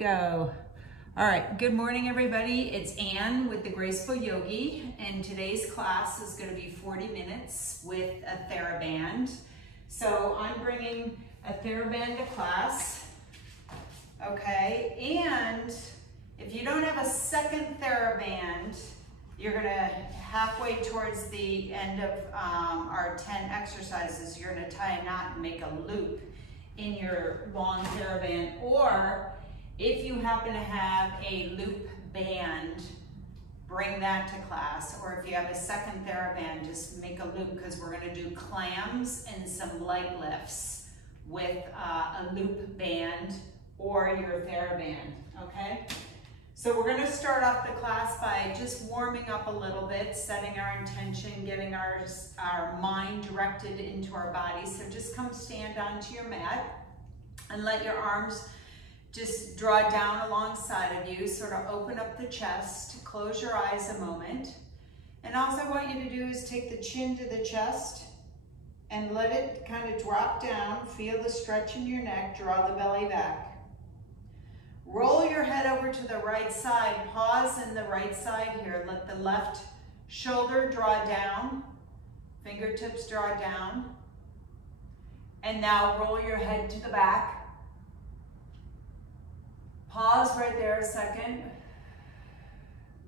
Go. All right, good morning everybody. It's Anne with the Graceful Yogi, and today's class is going to be 40 minutes with a Theraband. So I'm bringing a Theraband to class, okay? And if you don't have a second Theraband, you're going to halfway towards the end of our 10 exercises, you're going to tie a knot and make a loop in your long Theraband, or if you happen to have a loop band, bring that to class. Or if you have a second Theraband, just make a loop, because we're gonna do clams and some leg lifts with a loop band or your Theraband, okay? So we're gonna start off the class by just warming up a little bit, setting our intention, getting our mind directed into our body. So just come stand onto your mat and let your arms just draw down alongside of you, sort of open up the chest, close your eyes a moment. And all I want you to do is take the chin to the chest and let it kind of drop down. Feel the stretch in your neck, draw the belly back. Roll your head over to the right side, pause in the right side here. Let the left shoulder draw down, fingertips draw down. And now roll your head to the back. Pause right there a second.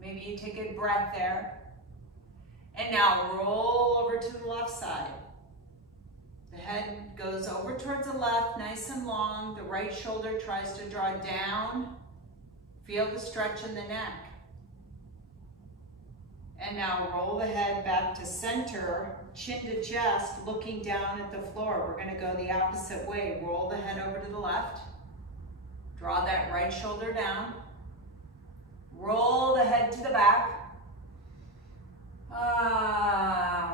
Maybe you take a breath there. And now roll over to the left side. The head goes over towards the left, nice and long. The right shoulder tries to draw down. Feel the stretch in the neck. And now roll the head back to center, chin to chest, looking down at the floor. We're gonna go the opposite way. Roll the head over to the left. Draw that right shoulder down. Roll the head to the back.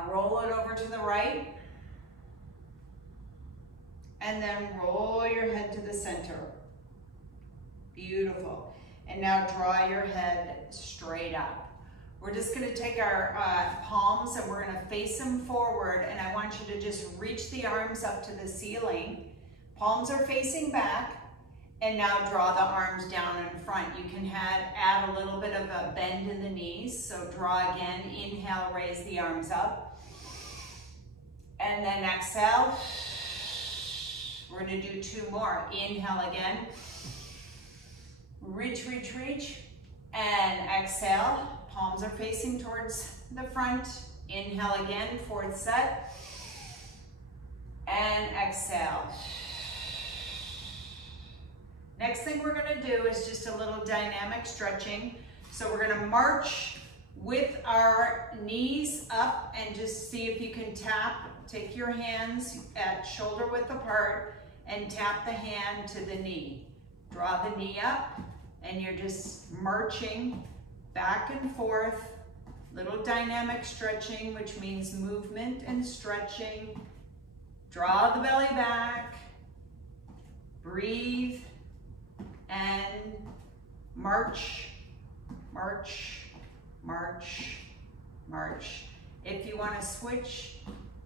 Roll it over to the right. And then roll your head to the center. Beautiful. And now draw your head straight up. We're just going to take our palms and we're going to face them forward. And I want you to just reach the arms up to the ceiling. Palms are facing back. And now draw the arms down in front. You can add a little bit of a bend in the knees. So draw again, inhale, raise the arms up. And then exhale. We're gonna do two more. Inhale again. Reach, reach, reach. And exhale. Palms are facing towards the front. Inhale again, fourth set. And exhale. Next thing we're gonna do is just a little dynamic stretching. So we're gonna march with our knees up and just see if you can tap. Take your hands at shoulder width apart and tap the hand to the knee. Draw the knee up and you're just marching back and forth. Little dynamic stretching, which means movement and stretching. Draw the belly back. Breathe. And march, march, march, march. If you want to switch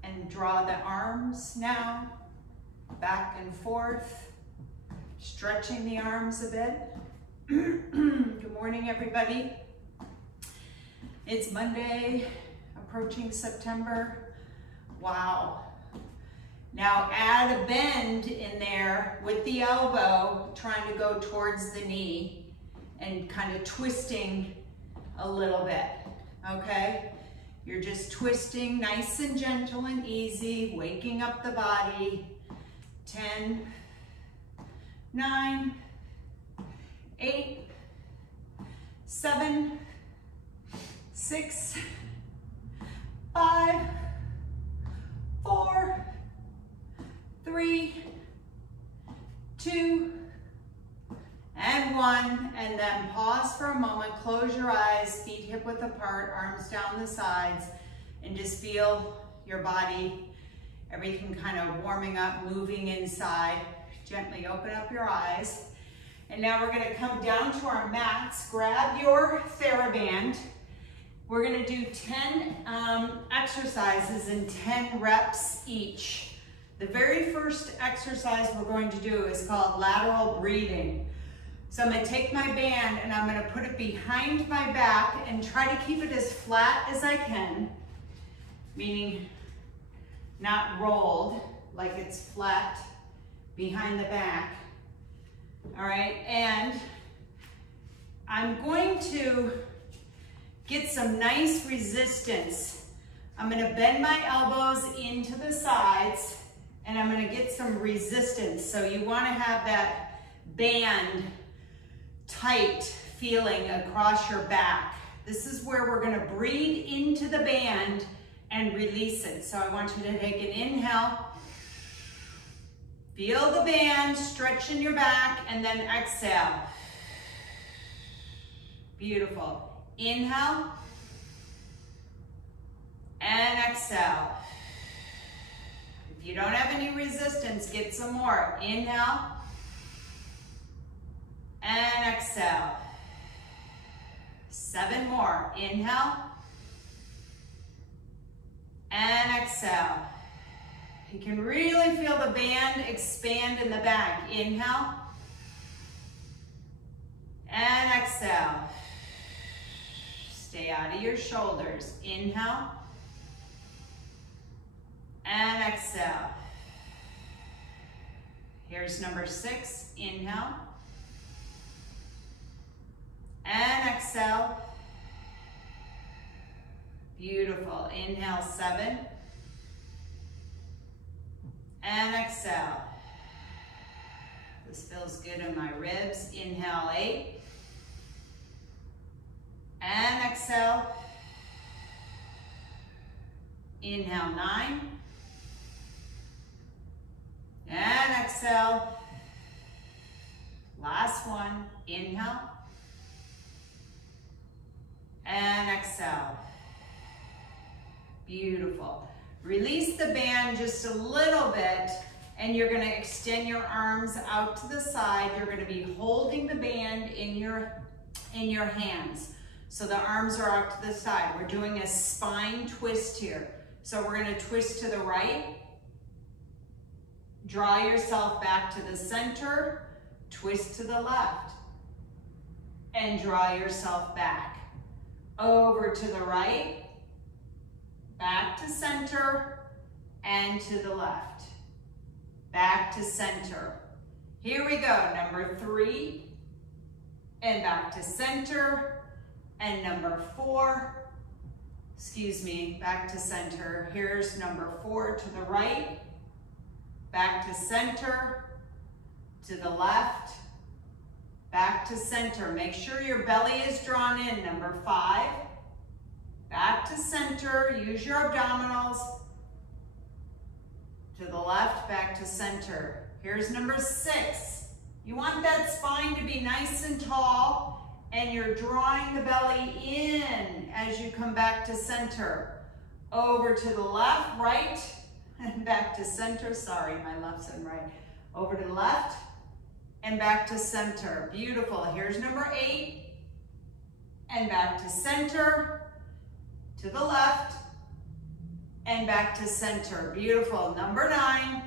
and draw the arms now, back and forth, stretching the arms a bit. Good morning, everybody. It's Monday, approaching September. Wow. Now add a bend in there with the elbow, trying to go towards the knee and kind of twisting a little bit, okay? You're just twisting nice and gentle and easy, waking up the body. 10, 9, 8, 7, 6, 5, 4, 3, 2, and 1, and then pause for a moment, close your eyes, feet hip width apart, arms down the sides, and just feel your body, everything kind of warming up, moving inside. Gently open up your eyes. And now we're gonna come down to our mats, grab your Theraband. We're gonna do 10 exercises in 10 reps each. The very first exercise we're going to do is called lateral breathing. So I'm gonna take my band and I'm gonna put it behind my back and try to keep it as flat as I can, meaning not rolled, like it's flat behind the back. All right, and I'm going to get some nice resistance. I'm gonna bend my elbows into the sides and I'm gonna get some resistance. So you wanna have that band tight feeling across your back. This is where we're gonna breathe into the band and release it. So I want you to take an inhale, feel the band stretch in your back, and then exhale. Beautiful. Inhale and exhale. If you don't have any resistance, get some more. Inhale and exhale. 7 more. Inhale and exhale. You can really feel the band expand in the back. Inhale and exhale. Stay out of your shoulders. Inhale and exhale. Here's number 6. Inhale and exhale. Beautiful. Inhale 7 and exhale. This feels good in my ribs. Inhale 8 and exhale. Inhale 9 and exhale. Last one. Inhale and exhale. Beautiful. Release the band just a little bit and you're gonna extend your arms out to the side. You're gonna be holding the band in your hands. So the arms are out to the side. We're doing a spine twist here. So we're gonna twist to the right, draw yourself back to the center, twist to the left, and draw yourself back. Over to the right, back to center, and to the left. Back to center. Here we go, number 3, and back to center, and number 4, back to center. Here's number 4 to the right, back to center, to the left, back to center. Make sure your belly is drawn in. Number 5, back to center. Use your abdominals. To the left, back to center. Here's number 6. You want that spine to be nice and tall, and you're drawing the belly in as you come back to center. Over to the left, right, and back to center. Sorry, my left's and right. Over to the left, and back to center. Beautiful. Here's number 8, and back to center, to the left, and back to center. Beautiful. Number 9,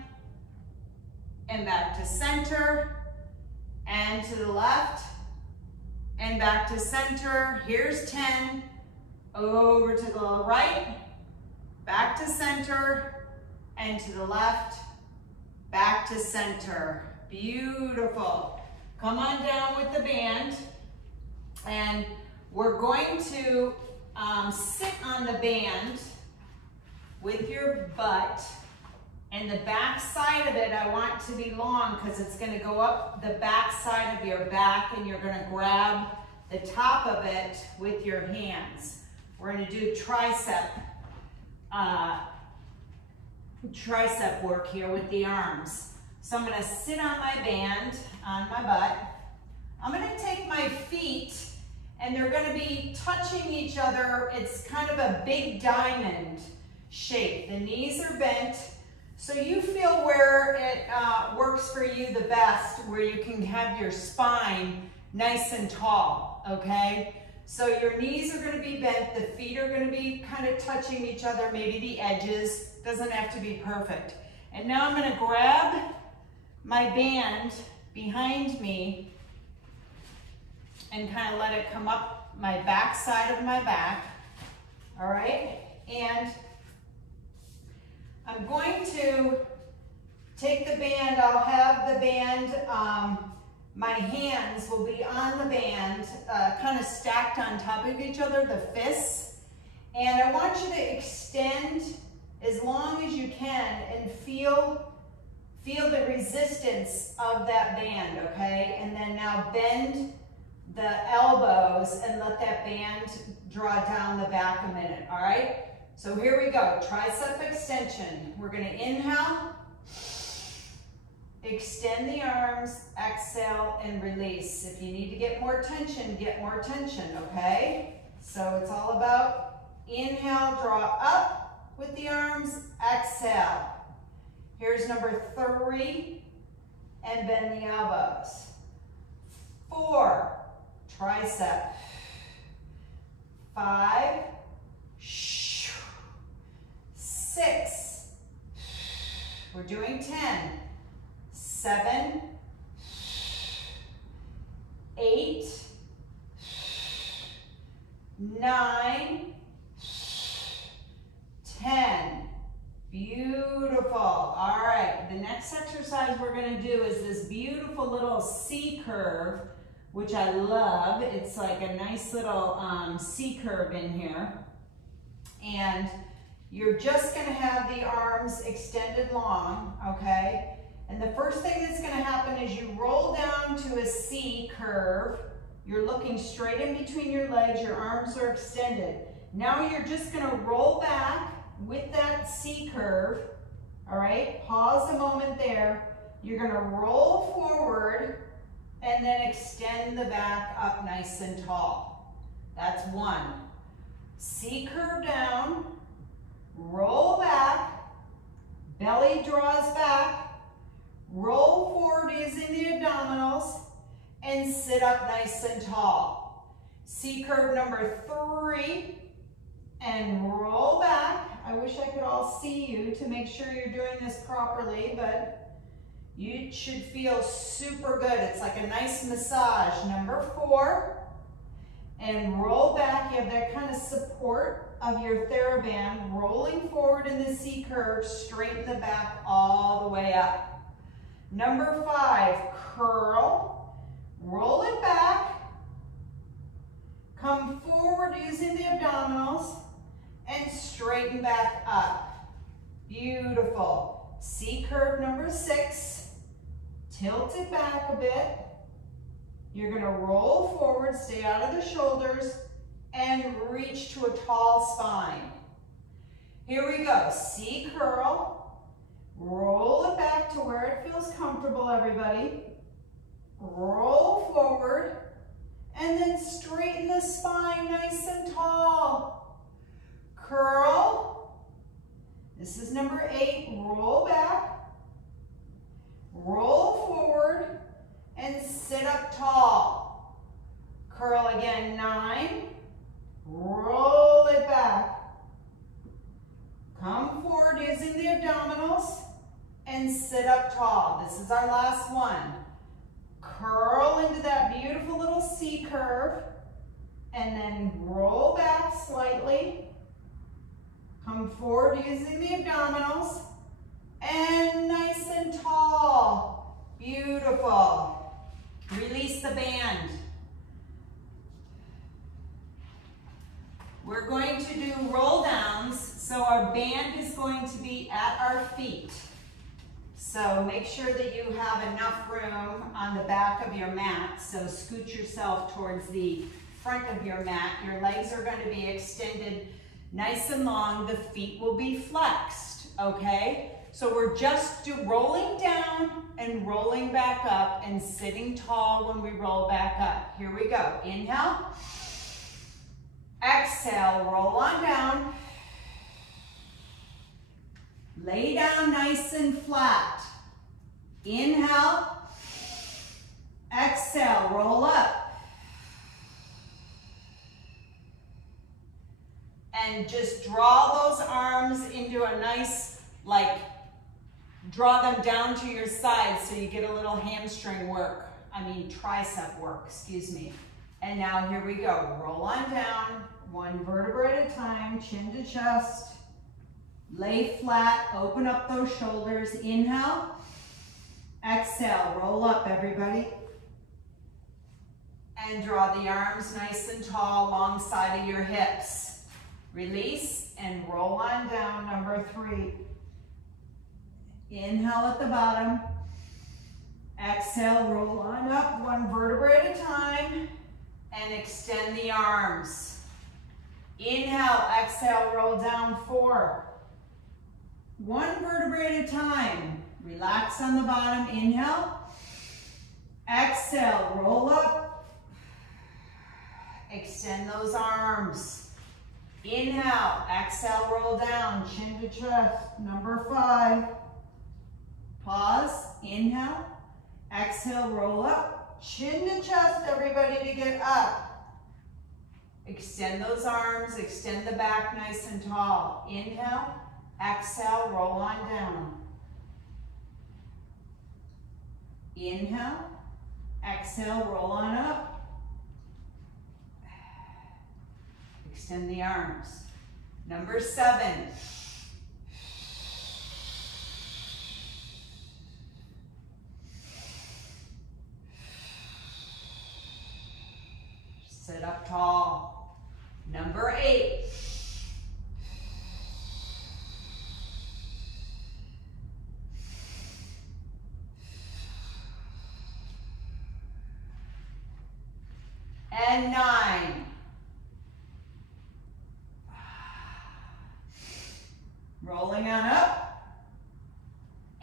and back to center, and to the left, and back to center. Here's 10, over to the right, back to center, and to the left, back to center. Beautiful. Come on down with the band, and we're going to sit on the band with your butt, and the back side of it I want to be long because it's going to go up the back side of your back, and you're going to grab the top of it with your hands. We're going to do tricep work here with the arms. So I'm going to sit on my band, on my butt. I'm going to take my feet, and they're going to be touching each other. It's kind of a big diamond shape. The knees are bent, so you feel where it works for you the best, where you can have your spine nice and tall, okay? So your knees are going to be bent, the feet are going to be kind of touching each other, maybe the edges, doesn't have to be perfect. And now I'm going to grab my band behind me, and kind of let it come up my back side of my back. All right, and I'm going to take the band. I'll have the band, my hands will be on the band, kind of stacked on top of each other, the fists. And I want you to extend as long as you can and feel the resistance of that band, okay? And then now bend the elbows and let that band draw down the back a minute, all right? So here we go, tricep extension. We're gonna inhale, extend the arms, exhale, and release. If you need to get more tension, okay? So it's all about inhale, draw up with the arms, exhale. Here's number 3, and bend the elbows. 4, tricep. 5, 6, we're doing 10, 7, 8, 9, 10. Beautiful. All right, the next exercise we're going to do is this beautiful little C curve, which I love. It's like a nice little C curve in here. And you're just going to have the arms extended long, okay? And the first thing that's going to happen is you roll down to a C curve. You're looking straight in between your legs. Your arms are extended. Now you're just going to roll back with that C curve, all right? Pause a moment there. You're going to roll forward and then extend the back up nice and tall. That's 1. C curve down, roll back, belly draws back, roll forward using the abdominals, and sit up nice and tall. C curve number 3, and roll back. I wish I could all see you to make sure you're doing this properly, but you should feel super good. It's like a nice massage. Number 4, and roll back. You have that kind of support of your Theraband, rolling forward in the C curve, straighten the back all the way up. Number 5, curl, roll it back, come forward using the abdominals, and straighten back up. Beautiful. C curve number 6, tilt it back a bit. You're gonna roll forward, stay out of the shoulders, and reach to a tall spine. Here we go, C curl, roll it back to where it feels comfortable, everybody. Roll forward, and then straighten the spine nice and tall. Curl, this is number 8, roll back, roll forward, and sit up tall. Curl again, 9, roll it back. Come forward using the abdominals, and sit up tall. This is our last one. Curl into that beautiful little C curve, and then roll back slightly. Come forward using the abdominals, and nice and tall. Beautiful. Release the band. We're going to do roll downs, so our band is going to be at our feet. So make sure that you have enough room on the back of your mat, so scoot yourself towards the front of your mat. Your legs are going to be extended nice and long. The feet will be flexed, okay? So we're just rolling down and rolling back up and sitting tall when we roll back up. Here we go. Inhale. Exhale, roll on down. Lay down nice and flat. Inhale. Exhale, roll up. And just draw those arms into a nice, like, draw them down to your sides so you get a little hamstring work. I mean, tricep work, excuse me. And now here we go. Roll on down, one vertebra at a time, chin to chest. Lay flat, open up those shoulders. Inhale, exhale, roll up everybody. And draw the arms nice and tall alongside of your hips. Release and roll on down, number 3. Inhale at the bottom. Exhale, roll on up, one vertebra at a time. And extend the arms. Inhale, exhale, roll down 4. One vertebra at a time. Relax on the bottom, inhale. Exhale, roll up. Extend those arms. Inhale, exhale, roll down, chin to chest. Number 5. Pause, inhale. Exhale, roll up. Chin to chest, everybody, to get up. Extend those arms, extend the back nice and tall. Inhale, exhale, roll on down. Inhale, exhale, roll on up. Extend the arms. Number 7. Sit up tall. Number 8. And 9. Rolling on up.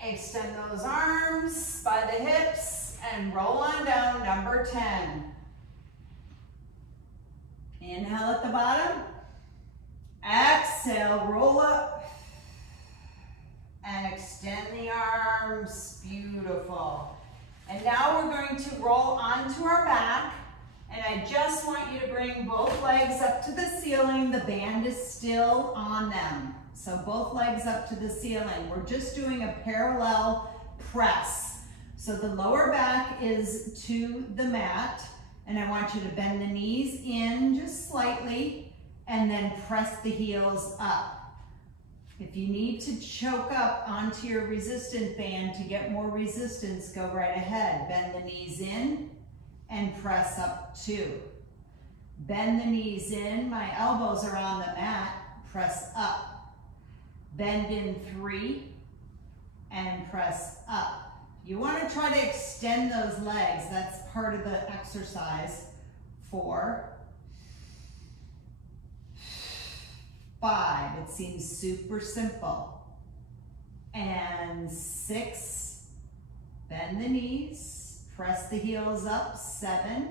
Extend those arms by the hips and roll on down, number 10. Inhale at the bottom. Exhale, roll up. And extend the arms, beautiful. And now we're going to roll onto our back. And I just want you to bring both legs up to the ceiling. The band is still on them. So both legs up to the ceiling. We're just doing a parallel press. So the lower back is to the mat. And I want you to bend the knees in just slightly and then press the heels up. If you need to choke up onto your resistant band to get more resistance, go right ahead. Bend the knees in and press up 2. Bend the knees in, my elbows are on the mat, press up. Bend in 3 and press up. You want to try to extend those legs. That's part of the exercise. 4, 5. It seems super simple. And 6. Bend the knees. Press the heels up. 7.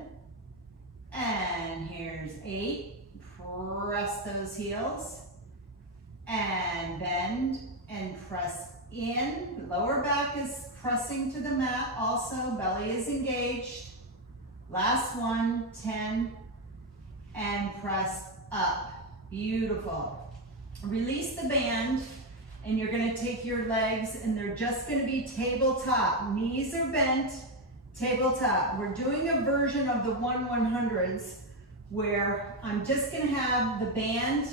And here's 8. Press those heels. And bend and press in. The lower back is pressing to the mat also. Belly is engaged. Last one, 10. And press up. Beautiful. Release the band and you're going to take your legs and they're just going to be tabletop. Knees are bent, tabletop. We're doing a version of the 1/100s where I'm just going to have the band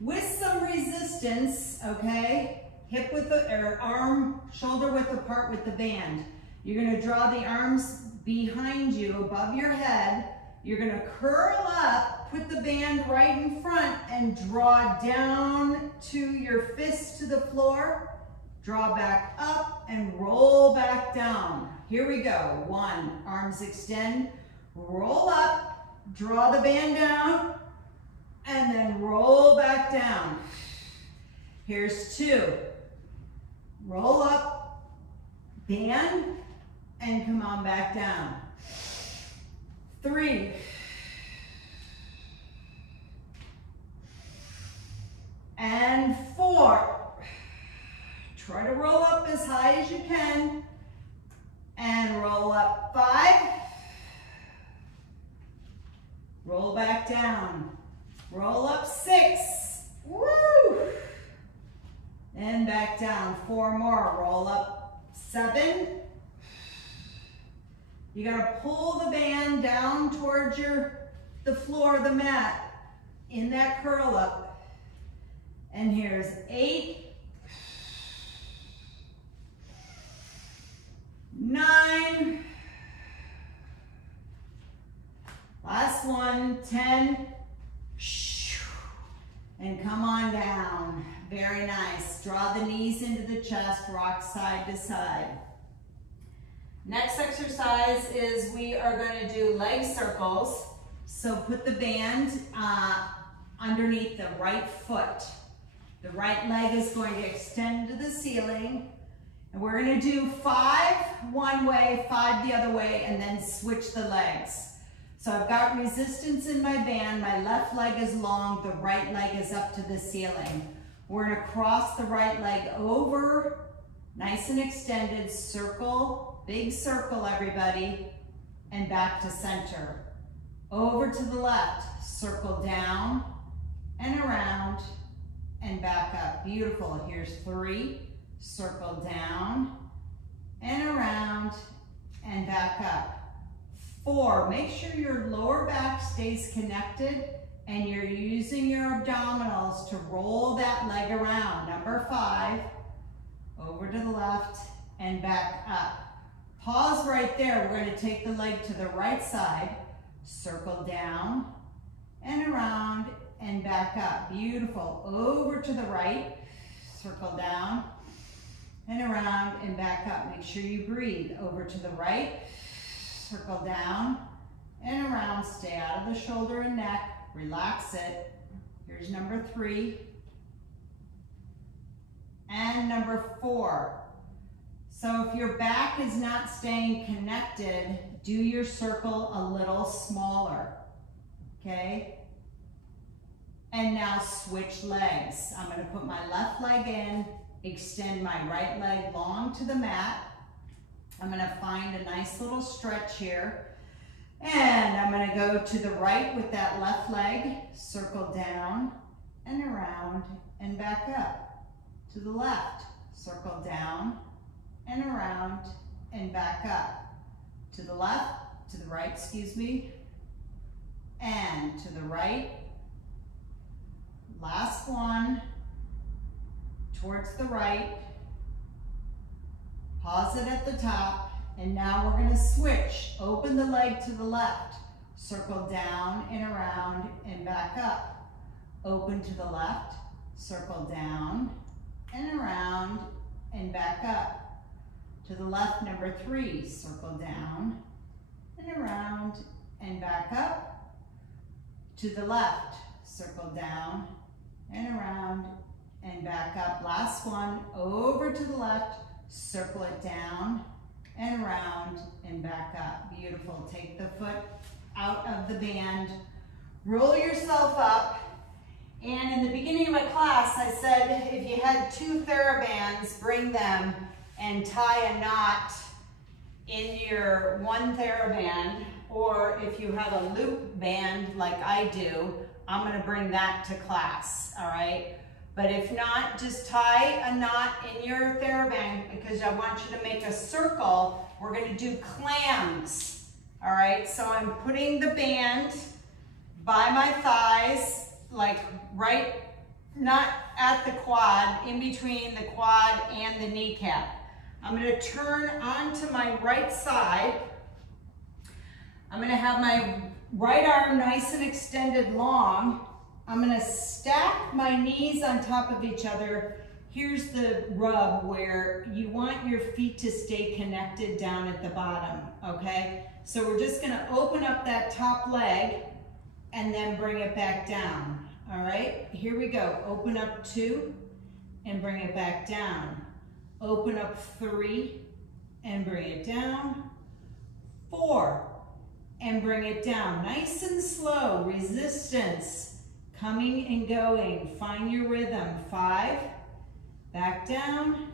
with some resistance, okay? Hip width or arm, shoulder width apart with the band. You're going to draw the arms behind you, above your head. You're going to curl up, put the band right in front, and draw down to your fist to the floor. Draw back up and roll back down. Here we go. 1, arms extend, roll up, draw the band down, and then roll back down. Here's 2. Roll up, band, and come on back down. 3. And 4. Try to roll up as high as you can. And roll up. 5. Roll back down. Roll up. 6. Woo! And back down. 4 more. Roll up. 7. You're going to pull the band down towards your the floor of the mat in that curl up. And here's 8, 9, last one, 10, and come on down. Very nice. Draw the knees into the chest, rock side to side. Next exercise is we are going to do leg circles. So put the band underneath the right foot. The right leg is going to extend to the ceiling. And we're going to do 5 one way, 5 the other way, and then switch the legs. So I've got resistance in my band. My left leg is long, the right leg is up to the ceiling. We're going to cross the right leg over, nice and extended, circle, big circle everybody, and back to center. Over to the left, circle down and around and back up. Beautiful. Here's 3, circle down and around and back up. 4, make sure your lower back stays connected and you're using your abdominals to roll that leg around. Number 5, over to the left and back up. Pause right there. We're going to take the leg to the right side, circle down and around and back up. Beautiful. Over to the right, circle down and around and back up. Make sure you breathe. Over to the right, circle down and around. Stay out of the shoulder and neck. Relax it. Here's number 3 and number 4. So if your back is not staying connected, do your circle a little smaller, okay? And now switch legs. I'm going to put my left leg in, extend my right leg long to the mat. I'm going to find a nice little stretch here. And I'm going to go to the right with that left leg, circle down and around and back up. To the left, circle down and around and back up. To the left, to the right, excuse me, and to the right. Last one, towards the right. Pause it at the top. And now we're going to switch. Open the leg to the left. Circle down and around and back up. Open to the left. Circle down and around and back up. To the left, number 3. Circle down and around and back up. To the left. Circle down and around and back up. Last one. Over to the left. Circle it down and around and back up. Beautiful. Take the foot out of the band. Roll yourself up. And in the beginning of my class, I said if you had 2 Therabands, bring them and tie a knot in your one Theraband. Or if you have a loop band like I do, I'm going to bring that to class. All right? But if not, just tie a knot in your Theraband because I want you to make a circle. We're going to do clams. All right, so I'm putting the band by my thighs, like right, not at the quad, in between the quad and the kneecap. I'm going to turn onto my right side. I'm going to have my right arm nice and extended long. I'm going to stack my knees on top of each other. Here's the rub where you want your feet to stay connected down at the bottom, okay? So we're just going to open up that top leg and then bring it back down, all right? Here we go. Open up 2 and bring it back down. Open up 3 and bring it down. 4 and bring it down. Nice and slow, resistance. Coming and going, find your rhythm. 5, back down.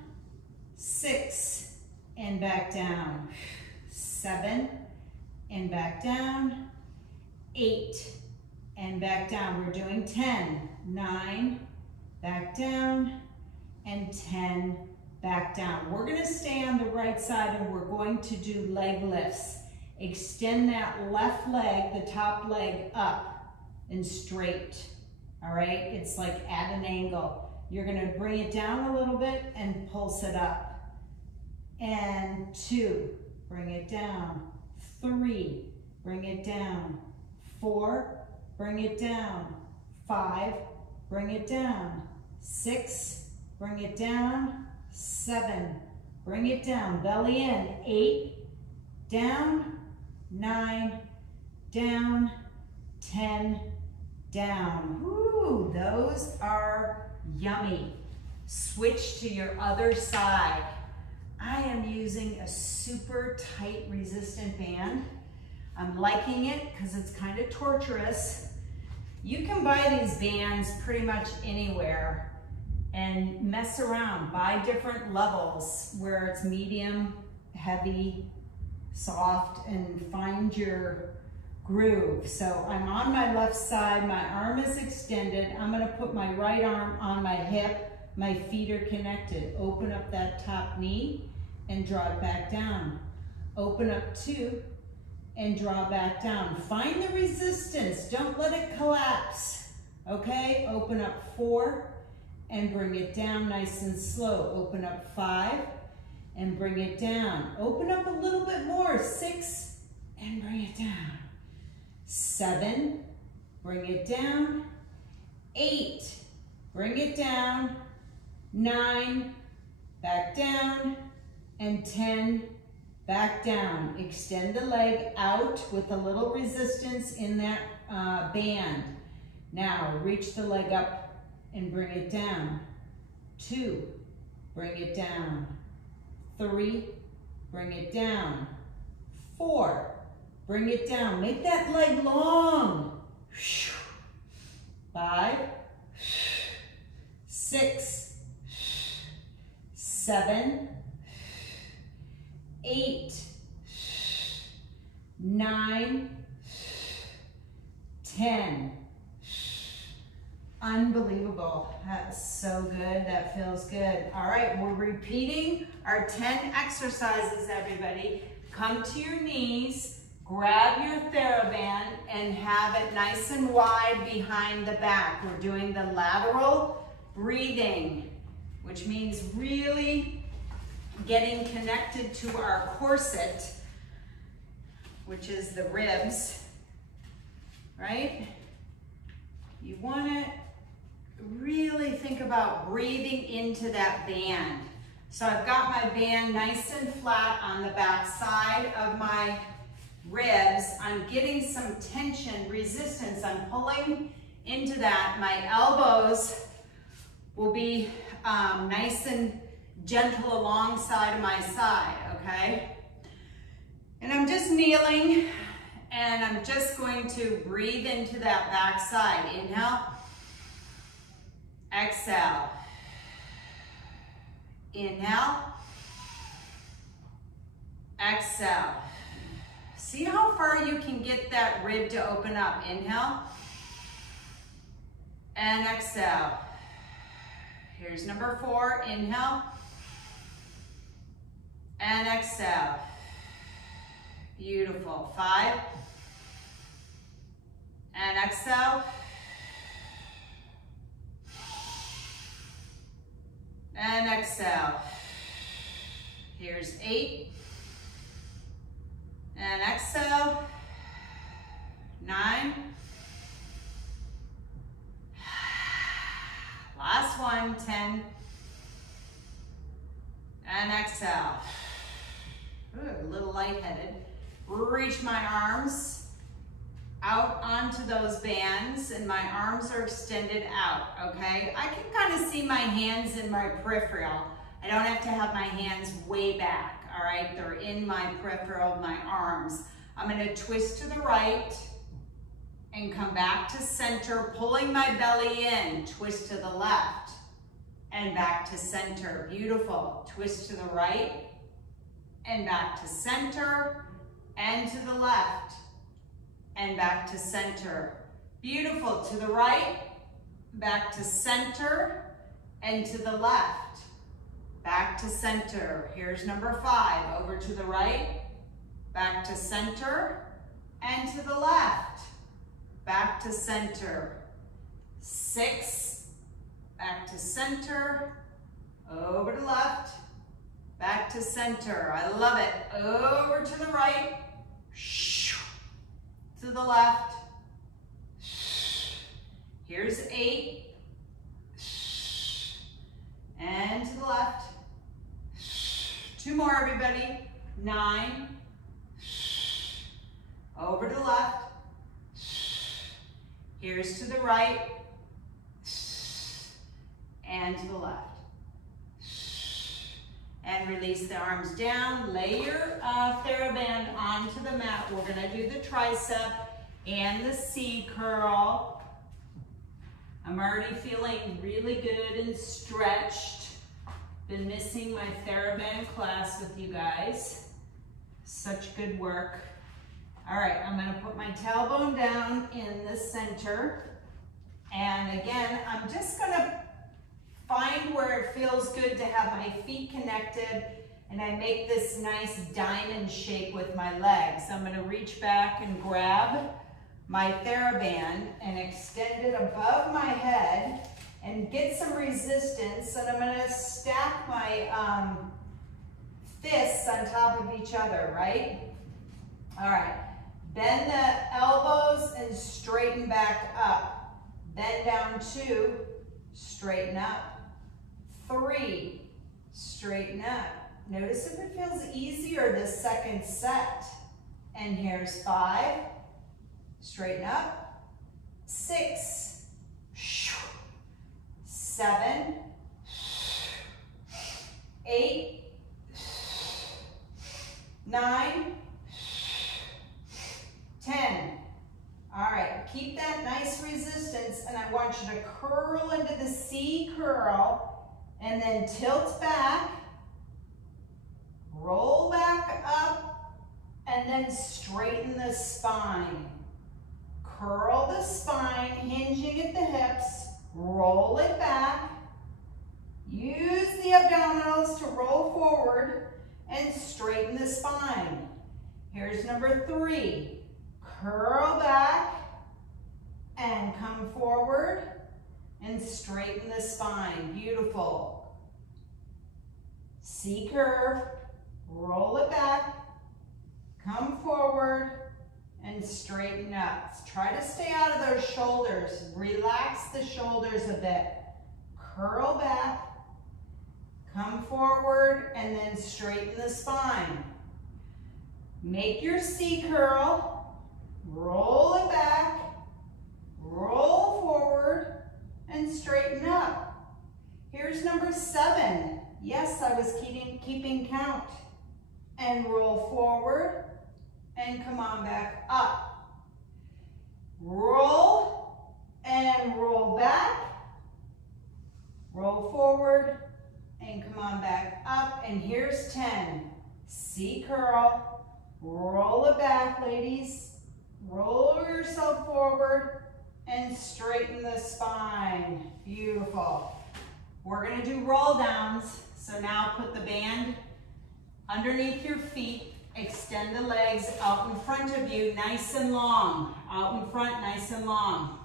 6, and back down. 7, and back down. 8, and back down. We're doing 10, 9, back down, and 10, back down. We're gonna stay on the right side and we're going to do leg lifts. Extend that left leg, the top leg, up and straight. All right, it's like at an angle. You're gonna bring it down a little bit and pulse it up. And 2, bring it down. 3, bring it down. 4, bring it down. 5, bring it down. 6, bring it down. 7, bring it down. Belly in. 8, down. 9, down. 10, down. Ooh, those are yummy. Switch to your other side. I am using a super tight resistant band. I'm liking it because it's kind of torturous. You can buy these bands pretty much anywhere and mess around. Buy different levels where it's medium, heavy, soft, and find your groove. So I'm on my left side, my arm is extended. I'm gonna put my right arm on my hip, my feet are connected. Open up that top knee and draw it back down. Open up 2 and draw back down. Find the resistance, don't let it collapse, okay? Open up 4 and bring it down nice and slow. Open up 5 and bring it down. Open up a little bit more, 6 and bring it down. 7, bring it down. 8, bring it down. 9, back down. And 10, back down. Extend the leg out with a little resistance in that band. Now reach the leg up and bring it down. 2, bring it down. 3, bring it down. 4, bring it down. Make that leg long. 5, 6, 7, 8, 9, 10. Unbelievable. That's so good. That feels good. All right, we're repeating our 10 exercises, everybody. Come to your knees, grab your Theraband, and have it nice and wide behind the back. We're doing the lateral breathing, which means really getting connected to our corset, which is the ribs, right? You want to really think about breathing into that band. So I've got my band nice and flat on the back side of my ribs. I'm getting some tension, resistance. I'm pulling into that. My elbows will be nice and gentle alongside of my side, okay? And I'm just kneeling and I'm just going to breathe into that back side. Inhale, exhale. Inhale, exhale. See how far you can get that rib to open up. Inhale and exhale. Here's number 4. Inhale and exhale. Beautiful. 5 and exhale. And exhale. Here's 8 and exhale. 9. Last one. 10 and exhale. Ooh, a little lightheaded. Reach my arms out onto those bands and my arms are extended out, okay? I can kind of see my hands in my peripheral. I don't have to have my hands way back, all right? They're in my peripheral, my arms. I'm gonna twist to the right and come back to center, pulling my belly in. Twist to the left and back to center. Beautiful. Twist to the right and back to center and to the left and back to center. Beautiful. To the right, back to center and to the left, back to center. Here's number 5. Over to the right, back to center, and to the left, back to center. 6, back to center, over to left, back to center. I love it. Over to the right, to the left. Here's 8, and to the left. 2 more, everybody. 9, over to the left. Here's to the right, and to the left. And release the arms down. Lay your Theraband onto the mat. We're gonna do the tricep and the C curl. I'm already feeling really good and stretched. Been missing my Theraband class with you guys. Such good work. All right, I'm gonna put my tailbone down in the center. And again, I'm just gonna find where it feels good to have my feet connected, and I make this nice diamond shape with my legs. I'm gonna reach back and grab my Theraband and extend it above my head and get some resistance, and I'm gonna stack my fists on top of each other, right? All right, bend the elbows and straighten back up. Bend down 2, straighten up. 3, straighten up. Notice if it feels easier this second set. And here's 5, straighten up. 6, 7, 8, 9, 10. All right, keep that nice resistance, and I want you to curl into the C curl, and then tilt back, roll back up, and then straighten the spine. Curl the spine, hinging at the hips, roll it back. Use the abdominals to roll forward and straighten the spine. Here's number 3. Curl back and come forward and straighten the spine. Beautiful. C curve, roll it back, come forward, and straighten up. Try to stay out of those shoulders. Relax the shoulders a bit. Curl back, come forward, and then straighten the spine. Make your C curl, roll it back, roll forward, and straighten up. Here's number 7. Yes, I was keeping count. And roll forward, and come on back up. Roll, and roll back. Roll forward, and come on back up. And here's 10. C curl, roll it back, ladies. Roll yourself forward, and straighten the spine. Beautiful. We're gonna do roll downs. So now put the band underneath your feet. Extend the legs out in front of you, nice and long. Out in front, nice and long.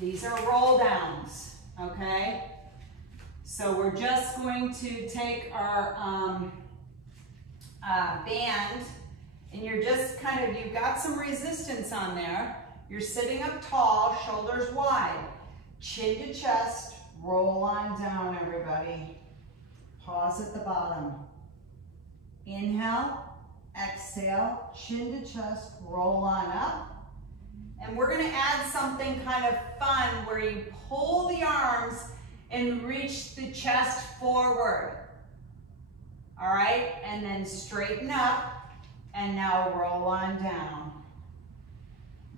These are roll downs, okay? So we're just going to take our band, and you're just kind of, you've got some resistance on there. You're sitting up tall, shoulders wide, chin to chest, roll on down, everybody. Pause at the bottom. Inhale, exhale, chin to chest, roll on up. And we're gonna add something kind of fun where you pull the arms and reach the chest forward. All right, and then straighten up, and now roll on down.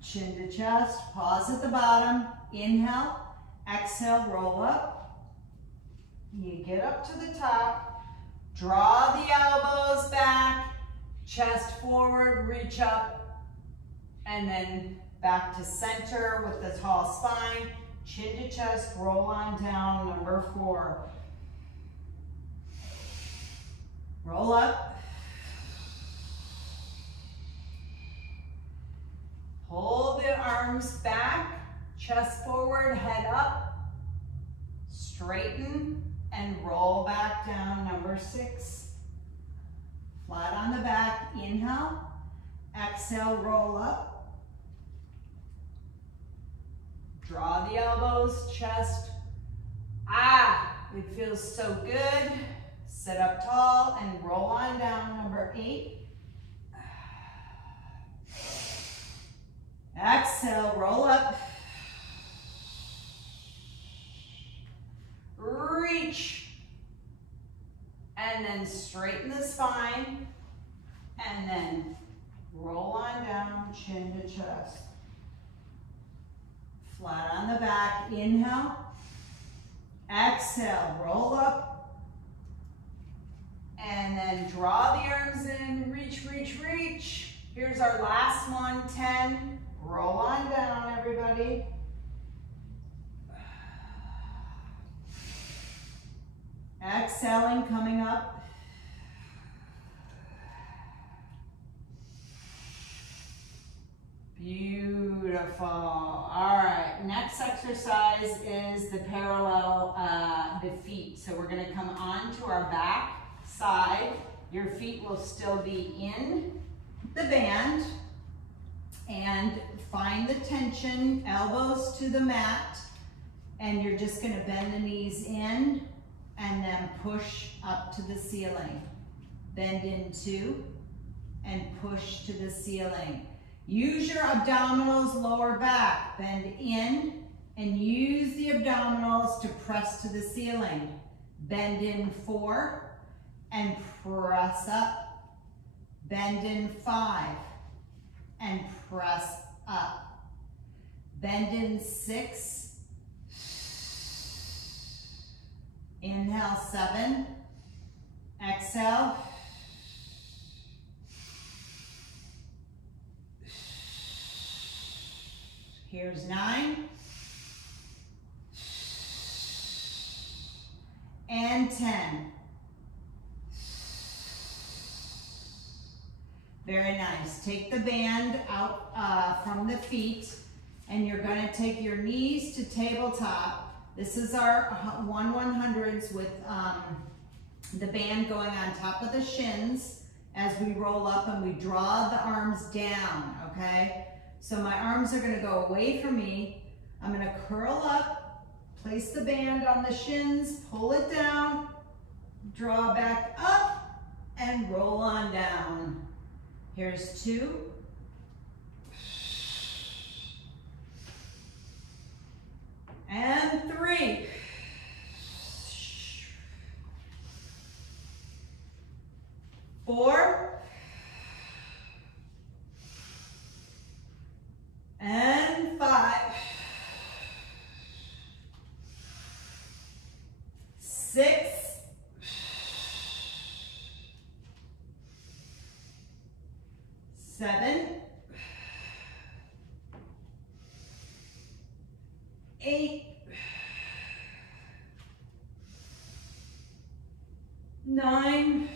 Chin to chest, pause at the bottom, inhale, exhale, roll up. You get up to the top, draw the elbows back, chest forward, reach up, and then back to center with the tall spine, chin to chest, roll on down, number 4. Roll up. Hold the arms back, chest forward, head up. Straighten and roll back down, number 6. Flat on the back, inhale. Exhale, roll up. Draw the elbows, chest. It feels so good. Sit up tall and roll on down, number 8. Exhale, roll up. Reach. And then straighten the spine. And then roll on down, chin to chest. Flat on the back, inhale. Exhale, roll up. And then draw the arms in, reach, reach, reach. Here's our last one, 10. Roll on down, everybody. Exhaling, coming up. Beautiful. All right, next exercise is the parallel the feet. So we're gonna come onto our back side. Your feet will still be in the band, and find the tension, elbows to the mat, and you're just gonna bend the knees in and then push up to the ceiling. Bend in 2 and push to the ceiling. Use your abdominals, lower back, bend in and use the abdominals to press to the ceiling. Bend in 4 and press up. Bend in 5 and press up. Bend in 6. Inhale, 7. Exhale. Here's 9. And 10. Very nice. Take the band out from the feet, and you're going to take your knees to tabletop. This is our 1/100s with the band going on top of the shins as we roll up and we draw the arms down, okay? So my arms are going to go away from me. I'm going to curl up, place the band on the shins, pull it down, draw back up, and roll on down. Here's 2. And 3. 4. And 5. 6. 7. 8. 9.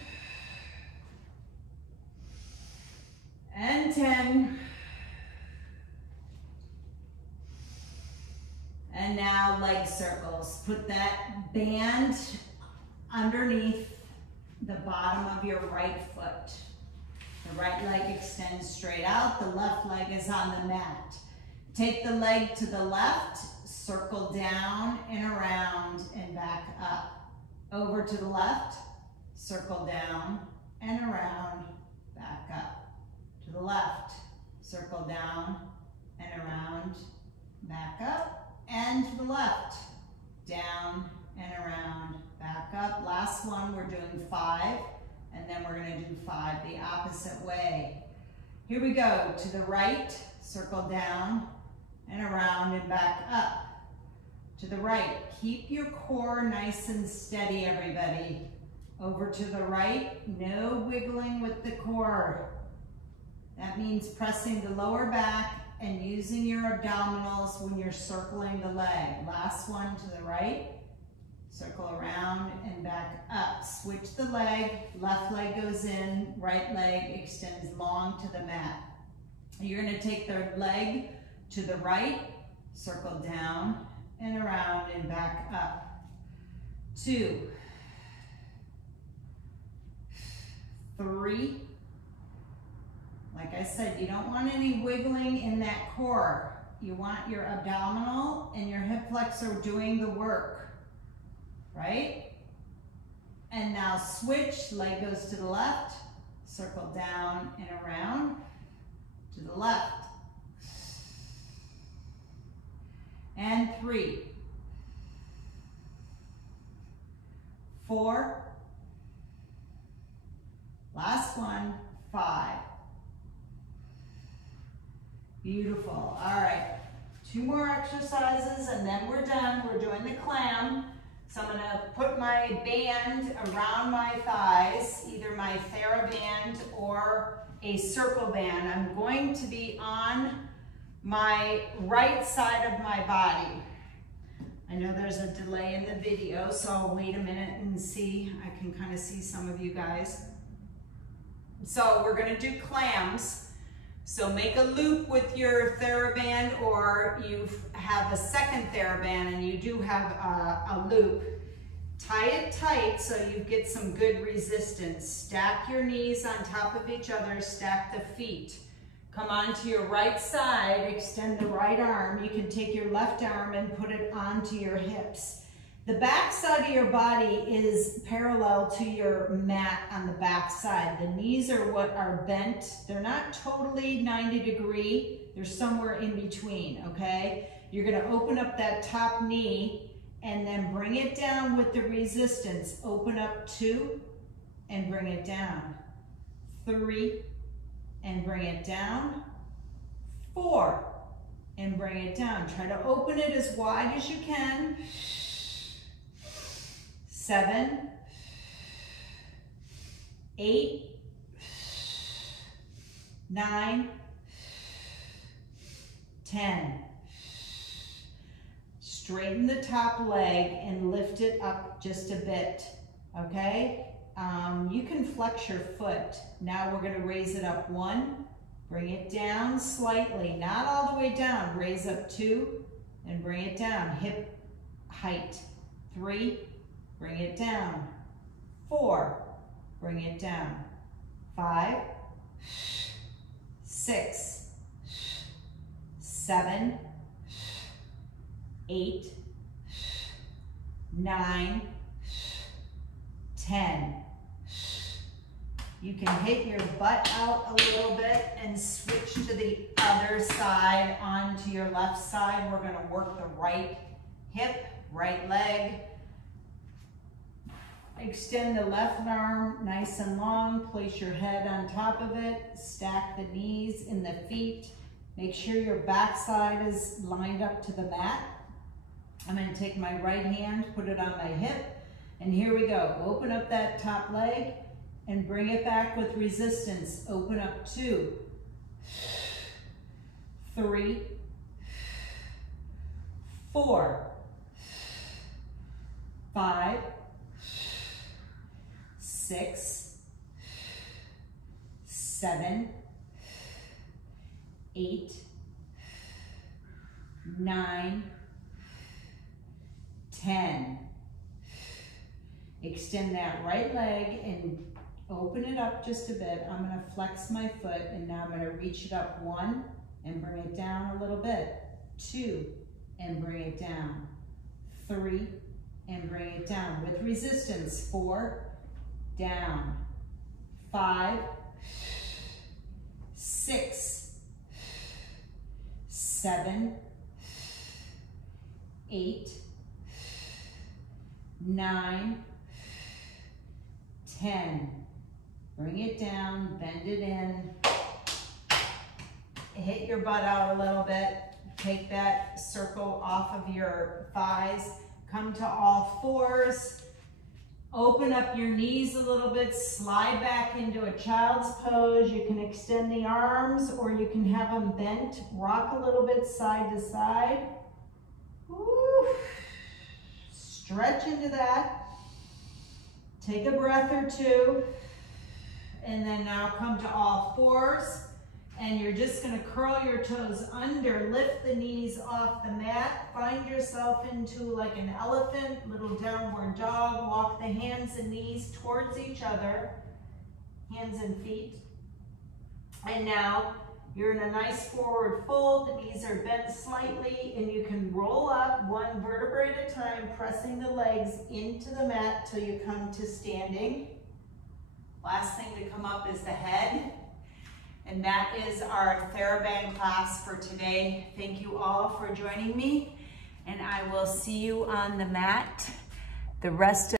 And 10. And now leg circles. Put that band underneath the bottom of your right foot. The right leg extends straight out. The left leg is on the mat. Take the leg to the left, circle down and around and back up. Over to the left, circle down and around, back up. To the left, circle down and around, back up, and to the left, down and around, back up. Last one, we're doing 5, and then we're gonna do 5 the opposite way. Here we go, to the right, circle down and around and back up. To the right, keep your core nice and steady, everybody. Over to the right, no wiggling with the core. That means pressing the lower back and using your abdominals when you're circling the leg. Last one to the right. Circle around and back up. Switch the leg, left leg goes in, right leg extends long to the mat. You're gonna take the leg to the right, circle down and around and back up. 2, 3. Like I said, you don't want any wiggling in that core. You want your abdominal and your hip flexor doing the work, right? And now switch, leg goes to the left, circle down and around to the left. And 3, 4, last one, 5. Beautiful. All right, 2 more exercises and then we're done. We're doing the clam. So I'm gonna put my band around my thighs, either my Theraband or a circle band. I'm going to be on my right side of my body. I know there's a delay in the video, so I'll wait a minute and see. I can kind of see some of you guys. So we're gonna do clams. So make a loop with your Theraband, or you have a second Theraband and you do have a loop. Tie it tight so you get some good resistance. Stack your knees on top of each other, stack the feet. Come onto your right side, extend the right arm. You can take your left arm and put it onto your hips. The back side of your body is parallel to your mat on the back side. The knees are what are bent. They're not totally 90 degree. They're somewhere in between, okay? You're gonna open up that top knee and then bring it down with the resistance. Open up 2 and bring it down. 3 and bring it down. 4 and bring it down. Try to open it as wide as you can. 7, 8, 9, 10. Straighten the top leg and lift it up just a bit, okay? You can flex your foot. Now we're gonna raise it up 1, bring it down slightly, not all the way down. Raise up 2 and bring it down. Hip height. 3, bring it down. 4, bring it down. 5, 6, 7, 8, 9, 10. You can hit your butt out a little bit and switch to the other side onto your left side. We're gonna work the right hip, right leg. Extend the left arm nice and long. Place your head on top of it. Stack the knees in the feet. Make sure your back side is lined up to the mat. I'm gonna take my right hand, put it on my hip, and here we go. Open up that top leg and bring it back with resistance. Open up 2, 3, 4, 5, 6, 7, 8, 9, 10. Extend that right leg and open it up just a bit. I'm gonna flex my foot and now I'm gonna reach it up 1 and bring it down a little bit. 2 and bring it down. 3 and bring it down with resistance. 4, down. 5, 6, 7, 8, 9, 10. Bring it down, bend it in. Hit your butt out a little bit. Take that circle off of your thighs. Come to all fours. Open up your knees a little bit. Slide back into a child's pose. You can extend the arms or you can have them bent. Rock a little bit side to side. Woo. Stretch into that. Take a breath or two. And then now come to all fours. And you're just gonna curl your toes under, lift the knees off the mat, find yourself into like an elephant, little downward dog, walk the hands and knees towards each other, hands and feet. And now you're in a nice forward fold, the knees are bent slightly, and you can roll up one vertebrae at a time, pressing the legs into the mat till you come to standing. Last thing to come up is the head. And that is our Theraband class for today. Thank you all for joining me, and I will see you on the mat the rest of